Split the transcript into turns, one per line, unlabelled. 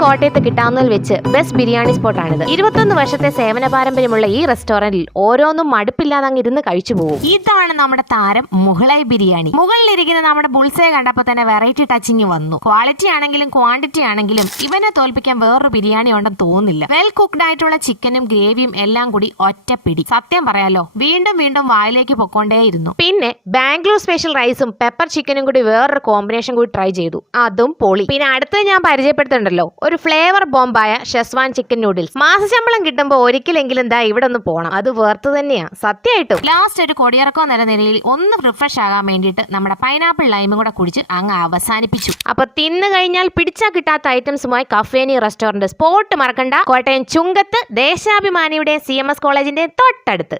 കോട്ടയത്ത് കിട്ടാവുന്നതിൽ വെച്ച് ബെസ്റ്റ് ബിരിയാണി സ്പോട്ടാണിത്. ഇരുപത്തൊന്ന് വർഷത്തെ സേവന പാരമ്പര്യമുള്ള ഈ റെസ്റ്റോറന്റിൽ ഓരോന്നും മടുപ്പില്ലാതെ അങ്ങ് ഇരുന്ന് കഴിച്ചു പോകും.
ഇതാണ് നമ്മുടെ താരം മുഗളൈ ബിരിയാണി. മുകളിലിരിക്കുന്ന നമ്മുടെ ബുൾസയെ കണ്ടപ്പോ തന്നെ വെറൈറ്റി ടച്ചിങ് വന്നു. ക്വാളിറ്റി ആണെങ്കിലും ക്വാണ്ടിറ്റി ആണെങ്കിലും ഇവനെ തോൽപ്പിക്കാൻ വേറൊരു ബിരിയാണി ഉണ്ടെന്ന് തോന്നില്ല വെൽ കുക്ക്ഡ് ആയിട്ടുള്ള ചിക്കനും ഗ്രേവിയും എല്ലാം കൂടി ഒറ്റപ്പിടി. സത്യം പറയാലോ വീണ്ടും വീണ്ടും വായിലേക്ക് പൊക്കോണ്ടേയിരുന്നു
പിന്നെ ബാംഗ്ലൂർ സ്പെഷ്യൽ റൈസും പെപ്പർ ചിക്കനും കൂടി വേറൊരു കോമ്പിനേഷൻ കൂടി ട്രൈ ചെയ്തു. അതും പൊളി. പിന്നെ അടുത്ത് ഞാൻ പരിചയപ്പെടുത്തുന്നുണ്ടല്ലോ ഒരു ഫ്ലേവർ ബോംബായ ഷെസ്വാൻ ചിക്കൻ നൂഡിൽസ് മാസശമ്പളം കിട്ടുമ്പോൾ ഒരിക്കലെങ്കിലും ദാ ഇവിടെ ഒന്ന് പോണം. അത് വേർത്ത് തന്നെയാ. സത്യമായിട്ടും
ലാസ്റ്റ് ഒരു കൊടിയിറക്കോ എന്ന നിലയിൽ ഒന്ന് റിഫ്രഷ് ആകാൻ വേണ്ടിയിട്ട് നമ്മുടെ പൈനാപ്പിൾ ലൈമും കൂടെ കുടിച്ച് അങ്ങ് അവസാനിപ്പിച്ചു.
അപ്പൊ തിന്നു കഴിഞ്ഞാൽ പിടിച്ചാൽ കിട്ടാത്ത ഐറ്റംസുമായി കഫേനി റെസ്റ്റോറന്റ് സ്പോട്ട് മറക്കണ്ട. കോട്ടയം ചുങ്കത്ത് ദേശാഭിമാനിയുടെ സി എം എസ് കോളേജിന്റെ തൊട്ടടുത്ത്.